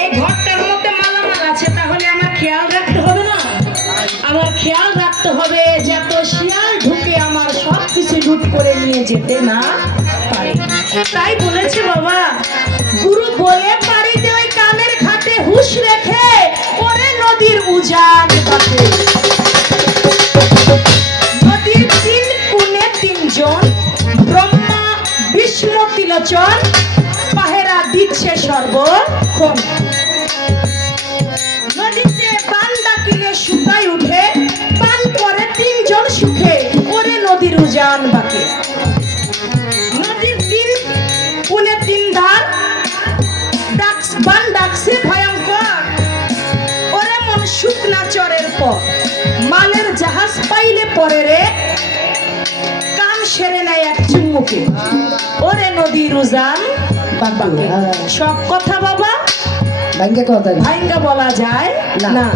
এই ঘরটার মধ্যে মালামাল আছে, তাহলে আমার খেয়াল রাখতে হবে না? আমার খেয়াল রাখতে হবে যাতে শিয়াল ঢুকে আমার সব কিছু লুট করে নিয়ে যেতে না পারে। তাই বলেছে বাবা, গুরু বলে পারি দেয় কানের খাতে হুঁশ রেখে ওরে নদীর উজান কাটে। নদীর তিন কোণে তিনজন, ব্রহ্মা বিষ্ণু ত্রিলোচন পাহেরা দিচ্ছে সর্বক্ষণ। নদীতে পান ডাকিলে শুকাই উঠে, পান করে তিনজন সুখে ওরে নদীর উজান বাঁকে। নদীর তিন কোণে তিন ধার, বান ডাকছে ভয়ঙ্কর ওরে মন শুকনা চরের পর। মালের জাহাজ পাইলে পরে রে কাম সেরে নেয় এক চুম্বকে ওরে নদীর উজান বাঁকে। সব কথা বাবা ভাঙ্গা বলা যায় না।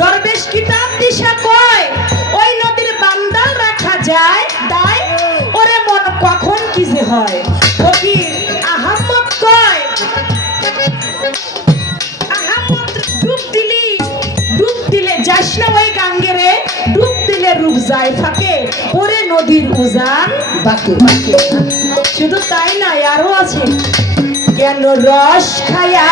দরবেশ কিতাব দিশা কয় ওই নদীর বান্দাল রাখা যায় দায় ওরে মন কখন কি যে হয়। ফকির আহাম্মদ কয় আহাম্মদ ডুব দিলে যাস না ওই গাঙ্গে রে, ডুব দিলে রূপ যায় ফাঁকে ওরে নদীর উজান বাঁকে। শুধু তাই না, আরো আছে। জ্ঞান রস খায়া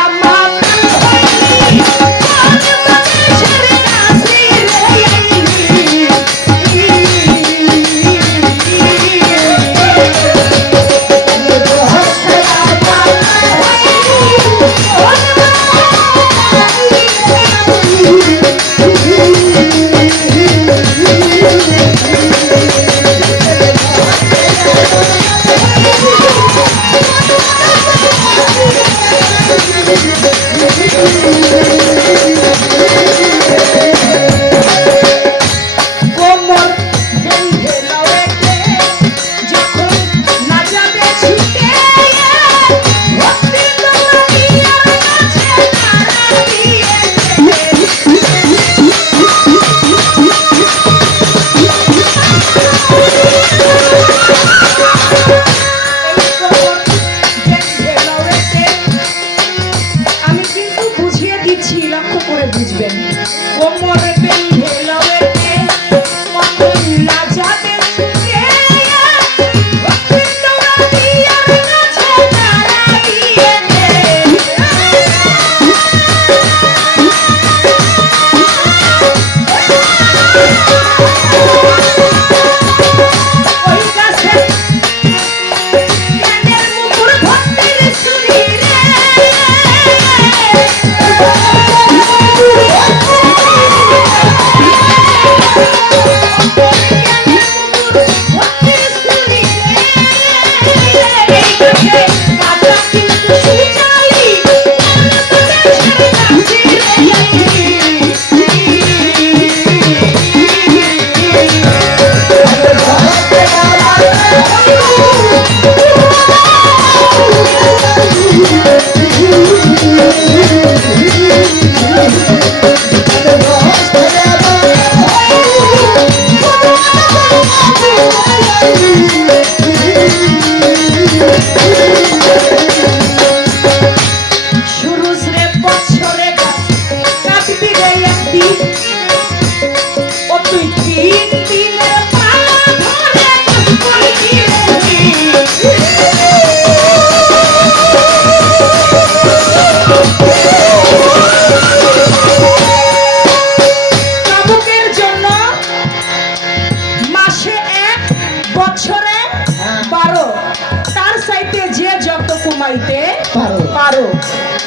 পারো।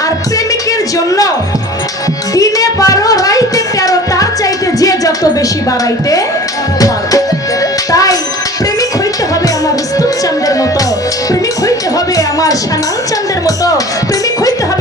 আর প্রেমিকের জন্য দিনে 12 রাইতে 13, তার চাইতে যে যত বেশি বাড়াইতে পারো। তাই প্রেমিক হইতে হবে আমার রুস্তম চাঁদের মতো, প্রেমিক হইতে হবে আমার শানাল চাঁদের মতো, প্রেমিক হইতে হবে